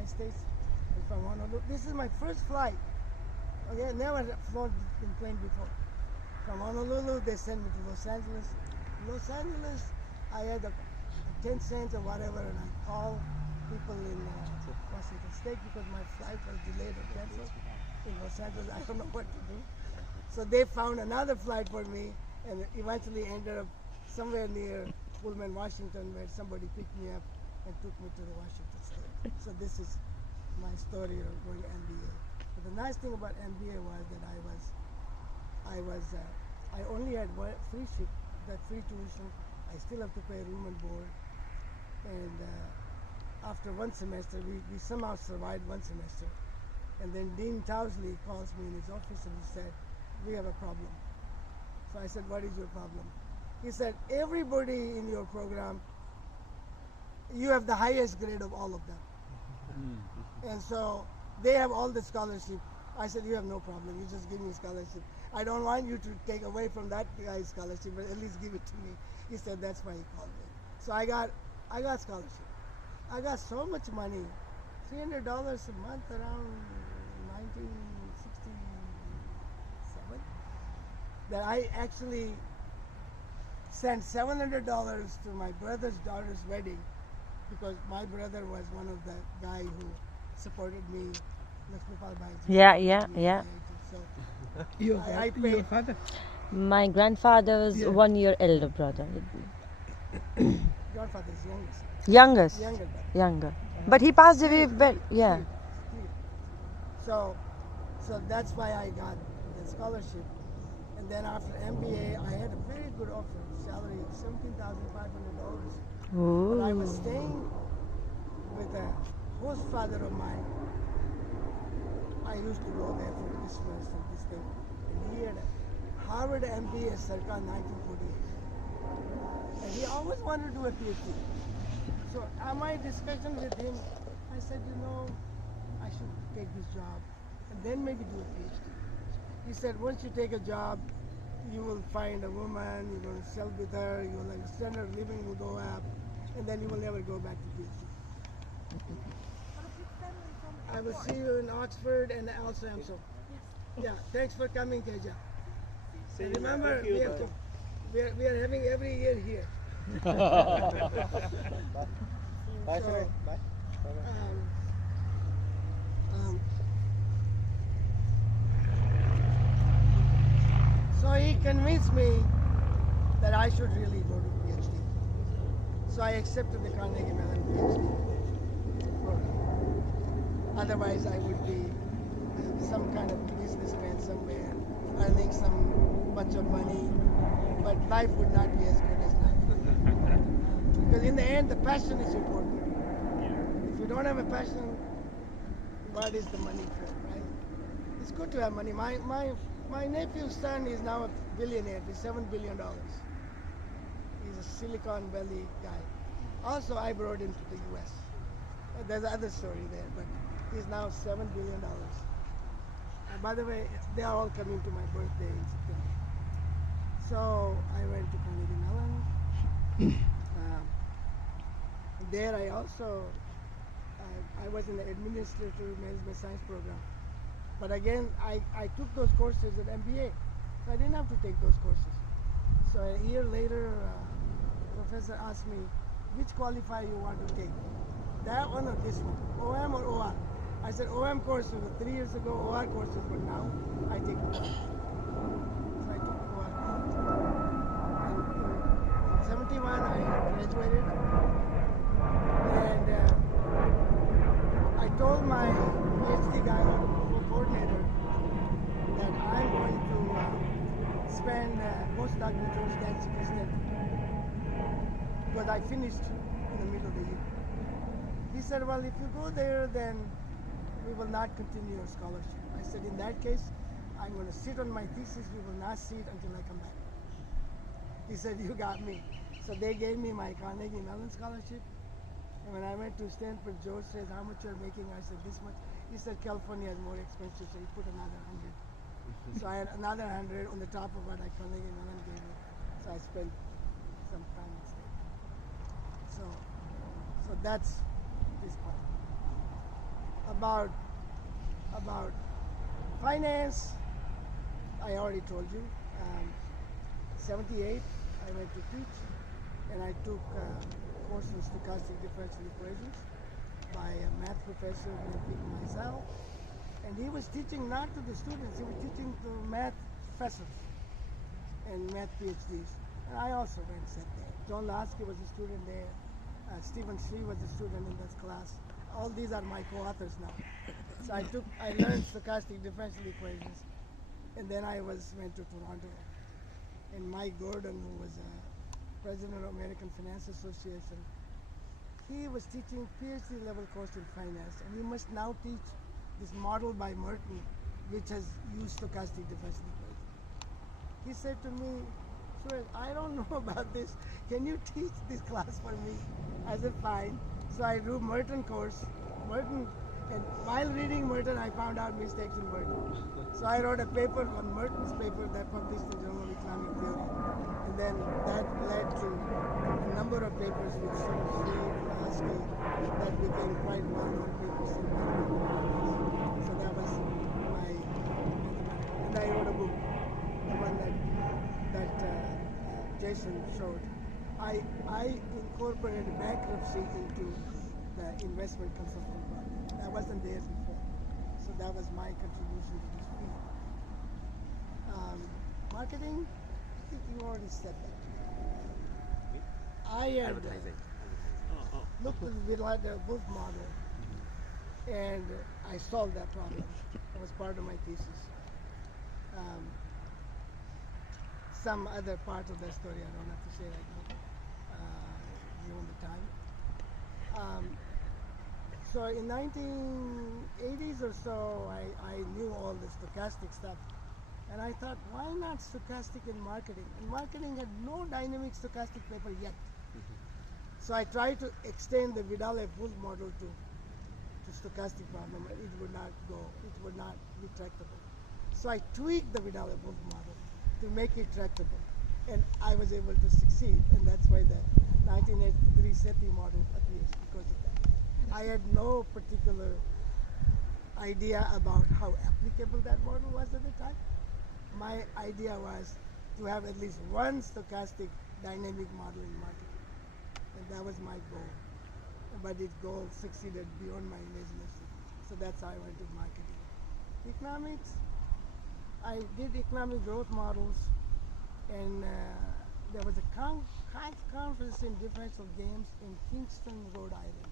United States. And from Honolulu, this is my first flight. Okay, never flown in plane before. From Honolulu, they sent me to Los Angeles. Los Angeles, I had a 10 cents or whatever, and I called people in Washington State because my flight was delayed or canceled in Los Angeles. I don't know what to do. So they found another flight for me, and eventually ended up somewhere near Pullman, Washington, where somebody picked me up and took me to the Washington State. So this is my story of going to MBA. But the nice thing about MBA was that I only had free tuition. I still have to pay room and board. And after one semester, we somehow survived one semester. And then Dean Towsley calls me in his office and he said, "We have a problem." So I said, "What is your problem?" He said, "Everybody in your program, you have the highest grade of all of them. And so they have all the scholarship." I said, "You have no problem. You just give me scholarship. I don't want you to take away from that guy's scholarship, but at least give it to me." He said, "That's why he called me." So I got scholarship. I got so much money, $300 a month around 1967, that I actually sent $700 to my brother's daughter's wedding, because my brother was one of the guy who supported me. Yeah. So Your I paid. your father? My grandfather's Yeah. 1 year elder brother. Godfather's youngest. Youngest. Younger brother. Younger. But he passed away, yeah. So that's why I got the scholarship. And then after MBA, I had a very good offer, salary of $17,500. But I was Ooh. staying with a host father of mine. I used to go there for Christmas and this thing. And he had a Harvard MBA circa 1948. And he always wanted to do a PhD. So at my discussion with him, I said, I should take this job and then maybe do a PhD. He said, once you take a job, you will find a woman, you're going to sell with her, you will have a standard living will go up, and then you will never go back to PhD. I will see you in Oxford and also Amsterdam. Yeah, thanks for coming, Teja. And remember, we are having every year here. Bye, So, Suresh. Bye. So he convinced me that I should really go to PhD. So I accepted the Carnegie Mellon PhD program. Otherwise, I would be some kind of businessman somewhere, earning some bunch of money, but life would not be as good as now. Because in the end, the passion is important. If you don't have a passion, what is the money for, right? It's good to have money. My nephew's son is now a billionaire. He's $7 billion. He's a Silicon Valley guy. Also, I brought him to the U.S. There's another story there, but he's now $7 billion. By the way, they are all coming to my birthday in September. So I went to Carnegie Mellon. There I also, I was in the administrative management science program. But again, I took those courses at MBA. So I didn't have to take those courses. So a year later, professor asked me, which qualifier you want to take? That one or this one? OM or OR? I said OM courses were 3 years ago, OR courses, but now I take OR. So I took OR. And in 71, I graduated. And I told my PhD guy, coordinator, that I'm going to spend postdoc with George Stanford, because I finished in the middle of the year. He said, well, if you go there, then we will not continue your scholarship. I said, in that case, I'm going to sit on my thesis. We will not see it until I come back. He said, you got me. So they gave me my Carnegie Mellon scholarship. And when I went to Stanford, George said, how much you're making? I said, this much. He said, California is more expensive, so he put another 100. So I had another 100 on the top of what I Carnegie Mellon gave me. So I spent some time in Stanford. So that's this part. about finance, I already told you. 78, I went to teach, and I took a course in stochastic differential equations by a math professor named myself. And he was teaching not to the students, he was teaching to math professors and math PhDs. And I also went and sat there. John Lasky was a student there. Stephen Shree was a student in this class. All these are my co-authors now. So I learned stochastic differential equations, and then I went to Toronto. And Mike Gordon, who was president of American Finance Association, he was teaching PhD level course in finance, and you must now teach this model by Merton, which has used stochastic differential equations. He said to me, Suresh, I don't know about this. Can you teach this class for me? I said, fine. So I do Merton course. And while reading Merton, I found out mistakes in Merton. So I wrote a paper on Merton's paper that published in the Journal of Economic Theory. And then that led to a number of papers with Shree and Lasky that became quite well-known papers in Merton. So that was my mathematical. And I wrote a book, the one that Jason showed. I incorporated bankruptcy into the investment consulting part. That wasn't there before. So that was my contribution to this field. Marketing, I think you already said that. I had looked at the Wolf model, and I solved that problem. That was part of my thesis. Some other part of the story I don't have to say right now, given the time. So in 1980s or so, I knew all the stochastic stuff, and I thought, why not stochastic in marketing? And marketing had no dynamic stochastic paper yet. So I tried to extend the Vidal-Wolf model to stochastic problem, and it would not go. It would not be tractable. So I tweaked the Vidal-Wolf model to make it tractable, and I was able to succeed, and that's why the 1983 Sethi model appears, because of that. I had no particular idea about how applicable that model was at the time. My idea was to have at least one stochastic dynamic model in marketing, and that was my goal. But it goal succeeded beyond my imagination, so that's how I went to marketing. Economics, I did economic growth models, and there was a conference in differential games in Kingston, Rhode Island.